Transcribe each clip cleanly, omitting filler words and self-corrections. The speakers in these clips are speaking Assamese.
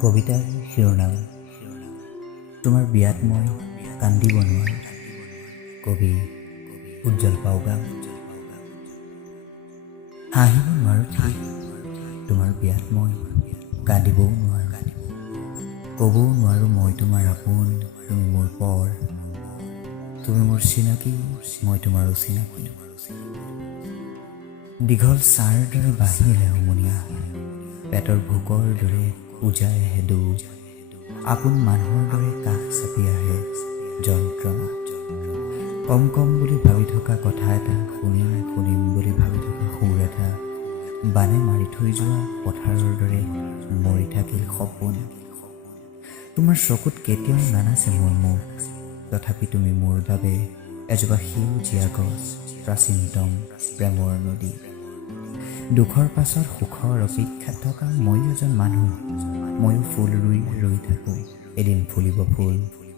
কবিতাৰ শিৰোনাম তোমাৰ বিয়াত মই কান্দিব নোৱাৰোঁ। কবি উজ্জ্বল পাউগা। হাঁহিব নোৱাৰোঁ ঠিক, তোমাৰ বিয়াত মই কান্দিবও নোৱাৰোঁ। ক'বও নোৱাৰোঁ মই তোমাৰ আপোন, তুমি মোৰ পৰ। তুমি মোৰ চিনাকি, মই তোমাৰ অচিনাকি। দীঘল ছাঁৰ দৰে বাঢ়ি আহে হুমুনিয়া, পেটৰ ভোকৰ দৰে উজাই আহে দুখ। আপোন মানুহৰ দৰে কাষ চাপি আহে যন্ত্ৰণা। কম কম বুলি ভাবি থকা কথা এটা, শুনিম শুনিম বুলি ভাবি থকা সুৰ এটা, বানে মাৰি থৈ যোৱা পথাৰৰ দৰে মৰি থাকিল সপোন। তোমাৰ চকুত কেতিয়াও নানাচে মোৰ মুখ, তথাপি তুমি মোৰ বাবে এজোপা সেউজীয়া গছ, প্ৰাচীনতম প্ৰেমৰ নদী। দুখৰ পাছত সুখৰ অপেক্ষাত থকা ময়ো এজন মানুহ। ময়ো ফুল ৰুই ৰৈ থাকোঁ, এদিন ফুলিব ফুল,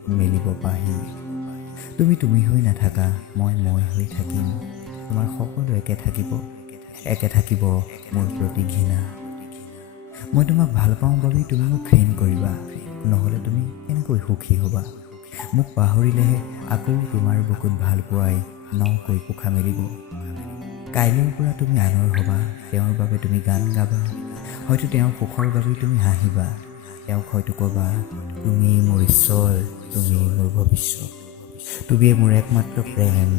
মেলিব পাহি। তুমি তুমি হৈ নাথাকা, মই হৈ থাকিম। তোমাৰ সকলো একে থাকিব মোৰ প্ৰতি ঘৃণা। মই তোমাক ভাল পাওঁ বাবেই তুমি মোক ঘৃণ কৰিবা, নহ'লে তুমি কেনেকৈ সুখী হ'বা? মোক পাহৰিলেহে আকৌ তোমাৰ বুকুত ভাল পোৱাই নকৈ পোখা মেলিব। কাইলৈৰ পৰা তুমি আনৰ হ'বা, তেওঁৰ বাবে তুমি গান গাবা। হয়তো তেওঁৰ সুখৰ বাবেই তুমি হাঁহিবা। তেওঁক হয়তো ক'বা, তুমিয়েই মোৰ ঈশ্বৰ, তুমিয়েই মোৰ ভৱিষ্যত, তুমিয়েই মোৰ একমাত্ৰ প্ৰেম,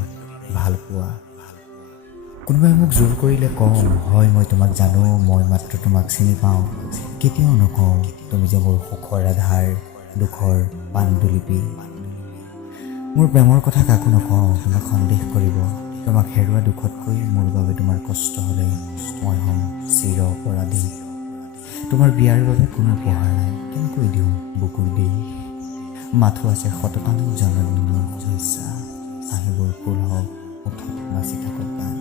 ভাল পোৱা। কোনোবাই মোক জোৰ কৰিলে কওঁ, হয় মই তোমাক জানো, মই মাত্ৰ তোমাক চিনি পাওঁ। কেতিয়াও নকওঁ তুমি যে মোৰ সুখৰ আধাৰ, দুখৰ পাণ্ডুলিপি। মোৰ প্ৰেমৰ কথা কাকো নকওঁ, তোমাক সন্দেহ কৰিব। তোমাক হেৰুৱা দুখতকৈ মোৰ বাবে তোমাৰ কষ্ট হ'লে মই হ'ম চিৰ অপৰাধী। তোমাৰ বিয়াৰ বাবে কোনো উপহাৰ নাই, কেনেকৈ দিওঁ বুকুৰ দিশ। মাথো আছে শতটান জন্মদিনৰ শুভেচ্ছা, আহিবোৰ ফুল হওক, মুঠত নাচি থাকক গান।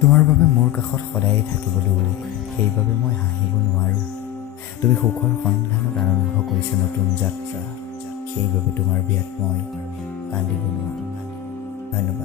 তোমাৰ বাবে মোৰ কাষত সদায় থাকিব লোক, সেইবাবে মই হাঁহিব নোৱাৰোঁ। তুমি সুখৰ সন্ধানত আৰম্ভ কৰিছা নতুন যাত্ৰা, সেইবাবে তোমাৰ বিয়াত মই কান্দিব নোৱাৰোঁ। ধন্যবাদ।